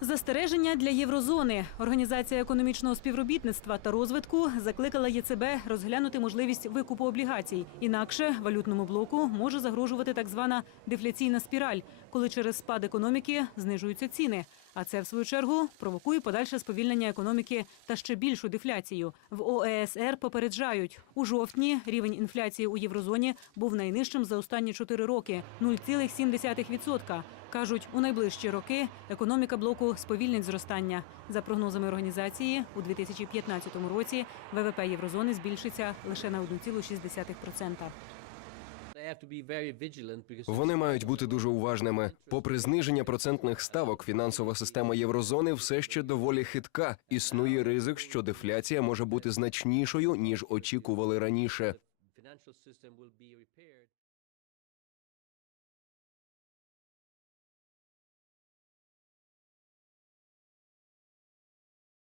Застереження для єврозони. Організація економічного співробітництва та розвитку закликала ЄЦБ розглянути можливість викупу облігацій. Інакше валютному блоку може загрожувати так звана дефляційна спіраль, коли через спад економіки знижуються ціни. А це, в свою чергу, провокує подальше сповільнення економіки та ще більшу дефляцію. В ОЕСР попереджають у жовтні рівень інфляції у єврозоні був найнижчим за останні чотири роки 0,7%. Кажуть, у найближчі роки економіка блоку сповільнить зростання. За прогнозами організації, у 2015 році ВВП єврозони збільшиться лише на 1,6%. Вони мають бути дуже уважними. Попри зниження процентних ставок, фінансова система єврозони все ще доволі хитка. Існує ризик, що дефляція може бути значнішою ніж очікували раніше.